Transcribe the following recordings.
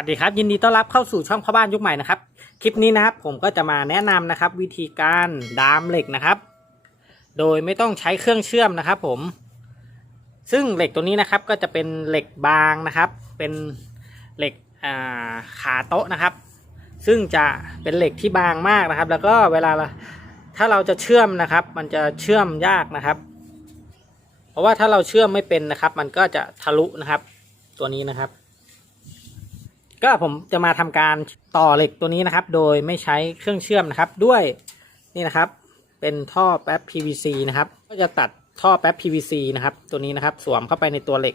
วัสดีครับยินดีต้อนรับเข้าสู่ช่องพ่อบ้านยุคใหม่นะครับคลิปนี้นะครับผมก็จะมาแนะนำนะครับวิธีการดามเหล็กนะครับ โดยไม่ต้องใช้เครื่องเชื่อมนะครับ ผม ซึ่งเหล็กตัวนี้นะครับก็จะเป็นเหล็กบางนะครับ เป็นเหล็กขาโต๊ะนะครับ ซึ่งจะเป็นเหล็กที่บางมากนะครับ แล้วก็เวลาถ้าเราจะเชื่อมนะครับ มันจะเชื่อมยากนะครับ เพราะว่าถ้าเราเชื่อมไม่เป็นนะครับ มันก็จะทะลุนะครับ ตัวนี้นะครับ ก็ผมจะมาทำการต่อเหล็กตัวนี้นะครับ โดยไม่ใช้เครื่องเชื่อมนะครับ ด้วยนี่นะครับ เป็นท่อแป๊บ PVC นะครับ ก็จะตัดท่อแป๊บ PVC นะครับ ตัวนี้นะครับ สวมเข้าไปในตัวเหล็ก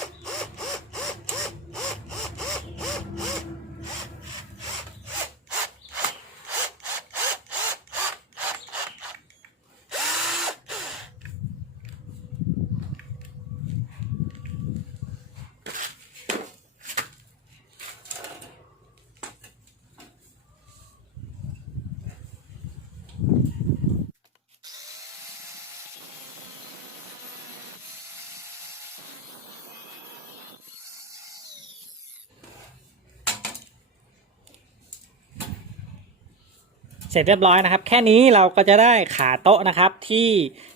เสร็จเรียบร้อยนะครับ แค่นี้เราก็จะได้ขาโต๊ะนะครับ ที่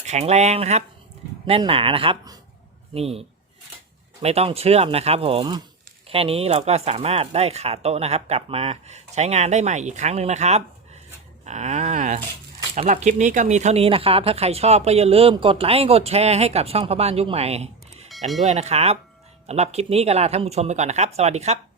แข็งแรงนะครับ แน่นหนานะครับ นี่ ไม่ต้องเชื่อมนะครับ ผมแค่นี้เราก็สามารถได้ขาโต๊ะนะครับ กลับมาใช้งานได้ใหม่อีกครั้งหนึ่งนะครับอ่าสำหรับคลิปนี้ก็มีเท่านี้นะครับ ถ้าใครชอบก็อย่าลืมกดไลค์กดแชร์ให้กับช่องพ่อบ้านยุคใหม่ กันด้วยนะครับสำหรับคลิปนี้ก็ลาท่านผู้ชมไปก่อนนะครับ สวัสดีครับ